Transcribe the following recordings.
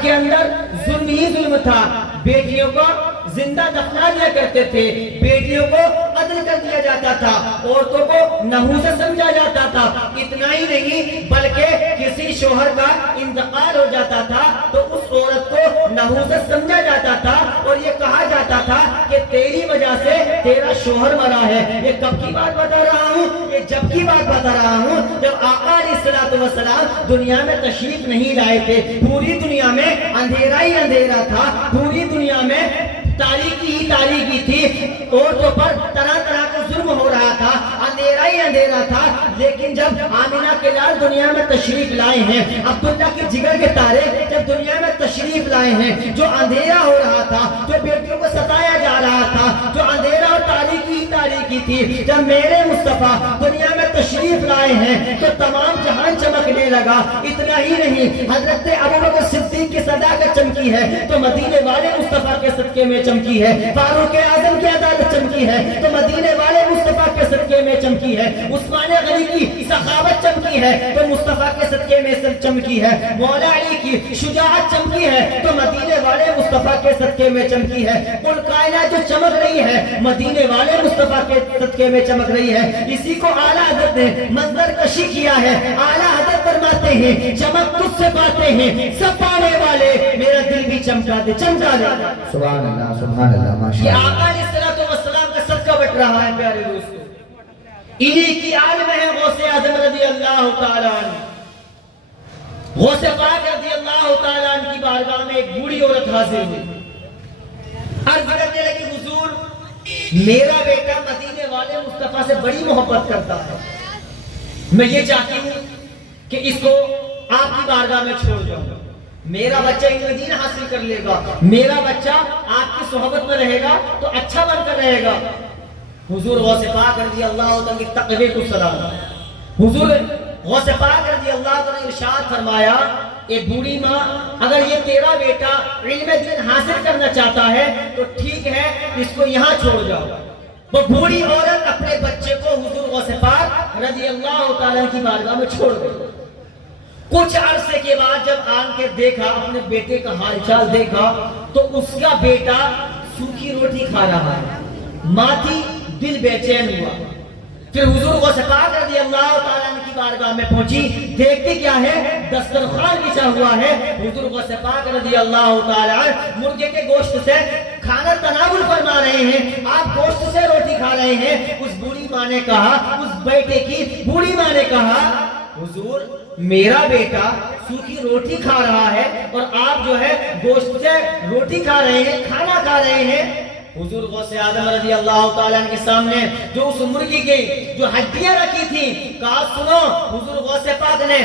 عرب کے اندر ظلم ہی ظلم تھا. بیٹیوں کو زندہ دفنا دیا کرتے تھے, بیٹیوں کو قتل کر دیا جاتا تھا, عورتوں کو نحوست سمجھا جاتا تھا. اتنا ہی نہیں بلکہ کسی شوہر کا انتقال ہو جاتا تھا تو اس عورت کو نحوست سمجھا جاتا تھا اور یہ کہا جاتا تھا کہ تیری وجہ سے تیرا شوہر مرا ہے. یہ کب کی بات بتا رہا ہوں؟ یہ جب کی بات بتا رہا ہوں جب آقا علیہ السلام دنیا میں تشریف نہیں لائے تھے. پوری دنیا میں اندھیرا ہی اندھیرا تھا, پوری دنیا میں تاریکی ہی تاریکی تھی, عورتوں پر طرح طرح کا ظلم ہو رہا تھا, اندھیرا ہی اندھیرا تھا. لیکن جب آمینہ کے لال دنیا میں تشریف لائے ہیں, عبداللہ کے جگر کے تارے جب دنیا میں تشریف لائے ہیں, جو اندھیرا ہو رہا تھا, جو بیٹیوں کو ستایا جا رہا تھا, جو اندھیرا اور تاریکی ہی تاریکی تھی, جب میرے مصطفیٰ دنیا میں تشریف لائے ہیں تو تمام جہان چمکنے لگا. اتنا ہی نہیں, حضرت ابوبکر صدیق کی صداقت چمکی ہے تو مدینے والے مصطفیٰ کے صدقے میں چمکی ہے. فاروق اعظم کی عدالت چمکی ہے تو مدینے والے مصطفیٰ کے صدقے میں چمکی ہے. عثمان غنی کی سخاوت چمکی ہے تو مصطفیٰ کے صدقے میں چمکی ہے. مولا علی کی شجاعت چمکی ہے تو مدینے والے مصطفیٰ کے صدقے میں چمکی ہے. کل کائنات جو چمک رہی ہے مدینے والے مصطفیٰ کے صدقے میں چمک رہی ہے. اسی کو اعلیٰ حضرت نے منظر کشی کیا ہے. اعلیٰ حضرت فرماتے ہیں چمک تجھ سے پاتے ہیں سب پانے والے, میرا دل بھی چمکا دے, چمکا دے. سبحان اللہ, سبحان اللہ, ماشاء یہ اللہ. آقا علیہ السلام کا صدقہ بٹ رہا ہے پیارے دوستو. انہی کی عالم ہے غوث اعظم رضی اللہ تعالیٰ عنہ. غوث پاک رضی اللہ تعالیٰ عنہ کی بارگاہ میں ایک بوڑھی عورت حاضر ہوئی. عرض کرنے لگی حضور میرا بیٹا مدینے والے مصطفیٰ سے بڑی محبت کرتا ہے, میں یہ چاہتی ہوں کہ اس کو آپ کی بارگاہ میں چھوڑ جاؤں. میرا بچہ علم دین حاصل کر لے گا, میرا بچہ آپ کی صحبت میں رہے گا تو اچھا بن کر رہے گا. حضور غوث پاک رضی اللہ تعالیٰ کی تقویت السلام, حضور غوث پاک رضی اللہ تعالیٰ نے ارشاد فرمایا اے بوڑھی ماں, اگر یہ تیرا بیٹا علم دین حاصل کرنا چاہتا ہے تو ٹھیک ہے, اس کو یہاں چھوڑ جاؤ. وہ بوڑھی عورت اپنے بچے کو حضور غوث پاک رضی اللہ تعالیٰ کی بارگاہ میں چھوڑ گئی. کچھ عرصے کے بعد جب آن کے دیکھا, اپنے بیٹے کا حال چال دیکھا تو اس کا بیٹا سوکھی روٹی کھا رہا ہے. ماں تھی, دل بے چین ہوا. پھر حضور غوث پاک رضی اللہ تعالیٰ کی بارگاہ میں پہنچی, دیکھتی کیا ہے دسترخوان بچھا ہوا ہے. حضور غوث پاک رضی اللہ تعالیٰ مرغے کے گوشت سے کھانا تناول فرما رہے ہیں, آپ گوشت سے روٹی کھا رہے ہیں. اس بوڑھی ماں نے کہا, اس بیٹے کی بوڑھی ماں نے کہا حضور میرا بیٹا سوکھی روٹی کھا رہا ہے اور آپ جو ہے گوشت سے روٹی کھا رہے ہیں, کھانا کھا رہے ہیں. حضور غوث اعظم رضی اللہ تعالیٰ کے سامنے جو اس مرغی کی جو ہڈیاں رکھی تھی, کہا سنو, حضور غوث پاک نے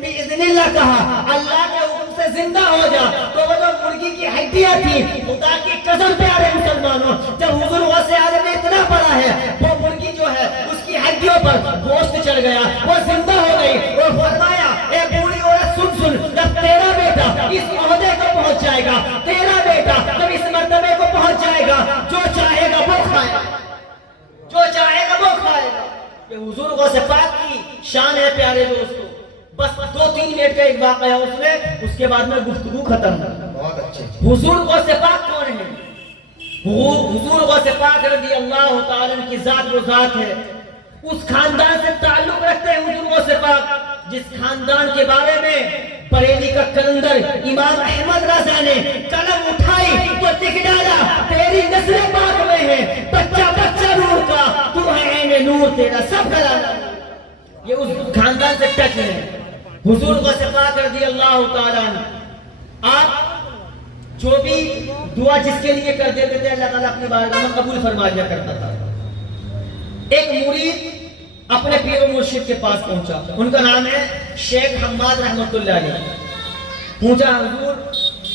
بِإِذْنِ اللَّهِ کہا, اللہ کے حکم سے زندہ ہو جا. تو وہ جو مرغی کی ہڈیاں تھی, خدا کی قسم پیارے مسلمانوں, جب حضور غوث اعظم نے اتنا پڑھا ہے وہ مرغی جو ہے اس کی ہڈیوں پر گوشت چڑھ گیا, وہ زندہ ہو گئی. وہ فرمایا اے بوڑھی عورت سن, جب تیرا بیٹا اس عہدے کو پہنچ جائے گا, تیرا بیٹا جب اس مرتبے کو پہنچ جائے گا, جو چاہے گا وہ کھائے گا, جو چاہے گا وہ کھائے گا. یہ حضور غوث پاک کی شان ہے پیارے دوستو. بس 2-3 منٹ کا ایک واقعہ اس میں, اس کے بعد میں گفتگو ختم. بہت اچھے. حضور غوث پاک کون ہے؟ حضور غوث پاک رضی اللہ تعالیٰ کی ذات وہ ذات ہے, اس خاندان سے تعلق رکھتے ہیں حضور غوث پاک جس خاندان کے بارے میں بریلی کا کلندر امام احمد رضا نے قلم اٹھائی تو لکھ ڈالا تیری نسل پاک میں ہے بچہ بچہ نور کا, تو ہے عین نور تیرا سب گھرانا. یہ اس خاندان سے ٹچ ہے. حضور غوث پاک رضی اللہ تعالیٰ عنہ, آپ جو بھی دعا جس کے لیے کر دیتے تھے اللہ تعالیٰ اپنی بارگاہ میں قبول فرما لیا کرتا تھا. ایک مرید اپنے پیر و مرشد کے پاس پہنچا, ان کا نام ہے شیخ حماد رحمت اللہ علیہ. پوچھا حضور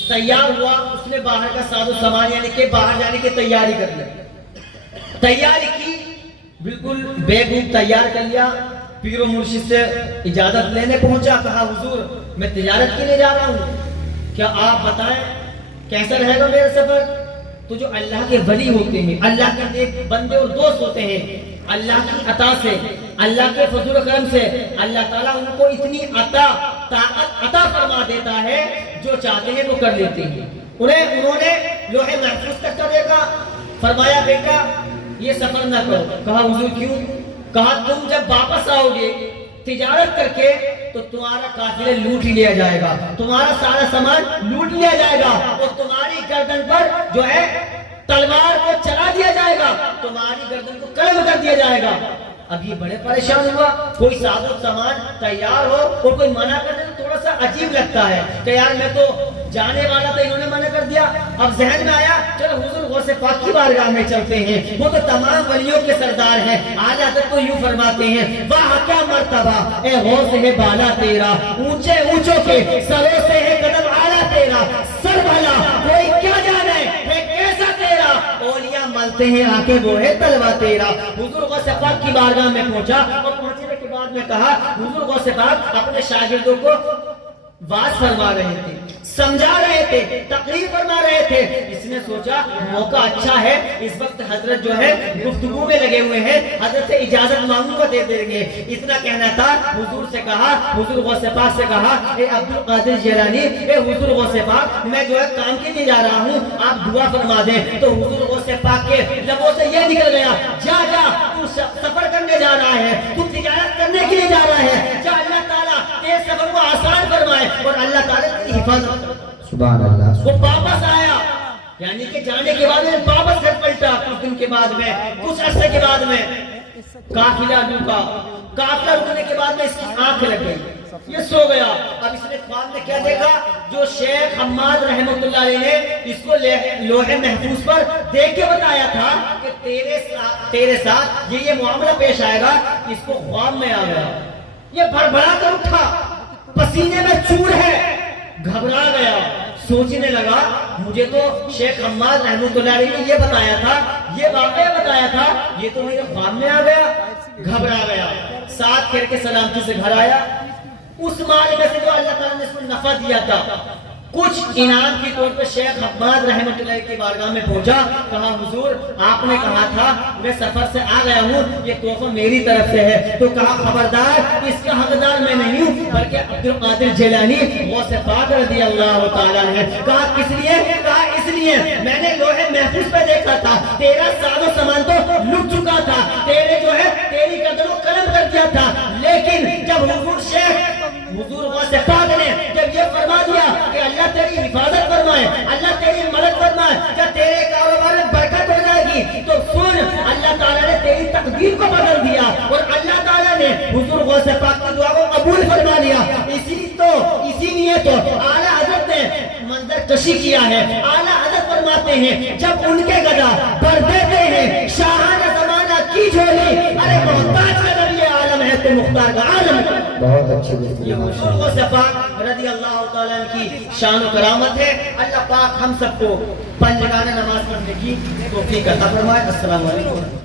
تیار ہوا, اس نے باہر کا ساز و سامان یعنی کہ باہر جانے کی تیاری کر لی. تیاری کی, بالکل بیگ تیار کر لیا, پیر و مرشد سے اجازت لینے پہنچا. کہا حضور میں تجارت کے لیے جا رہا ہوں, کیا آپ بتائیں کیسا رہے گا میرا سفر؟ تو جو اللہ کے ولی ہوتے ہیں, اللہ کے نیک بندے اور دوست ہوتے ہیں, اللہ کی عطا سے, اللہ کے فضل و کرم سے اللہ تعالیٰ ان کو اتنی طاقت عطا فرما دیتا ہے جو چاہتے ہیں وہ کر لیتے ہیں. انہوں نے لوح محفوظ تک کا دیکھا. فرمایا بیٹا یہ سفر نہ کرو. کہا حضور کیوں؟ کہا تم جب واپس آؤ گے تجارت کر کے تو تمہارا قافلہ لوٹ لیا جائے گا, تمہارا سارا سامان لوٹ لیا جائے گا, اور تمہاری گردن پر جو ہے تلوار کو چلا دیا جائے گا, تمہاری گردن کو قلم کر دیا جائے گا. اب یہ بڑے پریشان ہوا. کوئی ساز و سامان تیار ہو اور کوئی منع کر دے تو تھوڑا سا عجیب لگتا ہے کہ یار میں تو جانے والا تھا, انہوں نے منع کر دیا. اب ذہن میں آیا چلو حضور غوث پاک کی بارگاہ میں چلتے ہیں, وہ تو تمام ولیوں کے سردار ہیں. اعلیٰ حضرت تو یوں فرماتے ہیں واہ کیا مرتبہ اے غوث ہے بالا تیرا, اونچے اونچوں کے سروں سے ہے قدم اعلیٰ تیرا, سر بھلا کوئی کیا جانے ہے کیسا تیرا, اولیاء ملتے ہیں آکے وہ ہے تلوا تیرا. حضور غوث پاک کی بارگاہ میں پہنچا اور پہنچنے کے بعد میں کہا حضور غوث پاک اپنے شاگردوں کو واز فرما رہے تھے, سمجھا رہے تھے, تقریر فرما رہے تھے. اس نے سوچا موقع اچھا ہے, اس وقت حضرت جو ہے گفتگو میں لگے ہوئے ہیں, حضرت سے اجازت مانگوں گا دے دیں گے. اتنا کہنا تھا. حضور سے کہا, حضور غوث پاک سے کہا اے عبدالقادر جیلانی, اے حضور غوث پاک میں جو ہے کام کے لیے جا رہا ہوں, آپ دعا فرما دیں. تو حضور غوث پاک کے لبوں سے یہ نکل گیا جا جا تو سفر کرنے جا رہا ہے, تو تجارت کرنے کے لیے جا رہا ہے, جا اللہ تعالیٰ تیرے سفر کو آسان فرمائے اور اللہ تعالیٰ کی حفاظت. سبحان اللہ. وہ واپس آیا, یعنی کہ جانے کے بعد میں واپس گھر پلٹا. کچھ دن کے بعد میں, کچھ عرصے کے بعد میں قافلہ رکا. قافلہ رکنے کے بعد میں اس کی آنکھ لگ گئی, یہ سو گیا. اب اس نے خواب میں کیا دیکھا, جو شیخ حماد رحمۃ اللہ علیہ نے اس کو لوح محفوظ پر دیکھ کے بتایا تھا کہ تیرے ساتھ یہ معاملہ پیش آئے گا, اس کو خواب میں آ گیا. یہ بھڑبڑا کر اٹھا, پسینے میں چور ہے, گھبرا گیا. سوچنے لگا مجھے تو شیخ حماد رحمۃ اللہ علیہ نے یہ بتایا تھا, یہ واقعہ بتایا تھا, یہ تو میرے خواب میں آ گیا. گھبرا گیا, ساتھ پھر کے سلامتی سے گھر آیا. اس مال میں سے جو اللہ تعالیٰ نے اس کو نفع دیا تھا, کچھ انعام کی طور پر شیخ حماد رحمۃ اللہ کی بارگاہ میں پہنچا. کہا حضور آپ نے کہا تھا میں سفر سے آ گیا ہوں, یہ تحفہ میری طرف سے ہے. تو کہا خبردار, اس کا حقدار میں نہیں ہوں بلکہ عبدالقادر جیلانی غوث پاک رضی اللہ تعالیٰ نے. کہا کس لیے؟ کہا اس لیے میں نے لوح محفوظ پہ دیکھا تھا, تیرا ساز و سامان تو لٹ چکا تھا, تیرے جو ہے تیری قدر کو قلم کر دیا تھا. لیکن جب حضور غوث پاک نے جب یہ فرما دیا کہ اللہ تیری حفاظت فرمائے, اللہ تیری مدد فرمائے, جب تیرے کاروبار میں برکت ہو جائے گی, تو سن اللہ تعالیٰ نے تیری تقدیر کو بدل دیا اور اللہ تعالیٰ نے حضور غوث پاک کی دعا کو قبول فرما لیا. اسی لیے تو اعلیٰ حضرت نے منظر کشی کیا ہے. اعلیٰ حضرت فرماتے ہیں جب ان کے گدا بھر دیتے ہیں شاہانہ زمانہ کی جھولی, ارے محتاج کا نبی عالم ہے تو مختار کا عالم. بہت اچھی یہ حضور غوث پاک رضی اللہ تعالیٰ کی شان و کرامت ہے. اللہ پاک ہم سب کو پنج گانا نماز پڑھنے کی توفیق عطا فرمائے. السلام علیکم.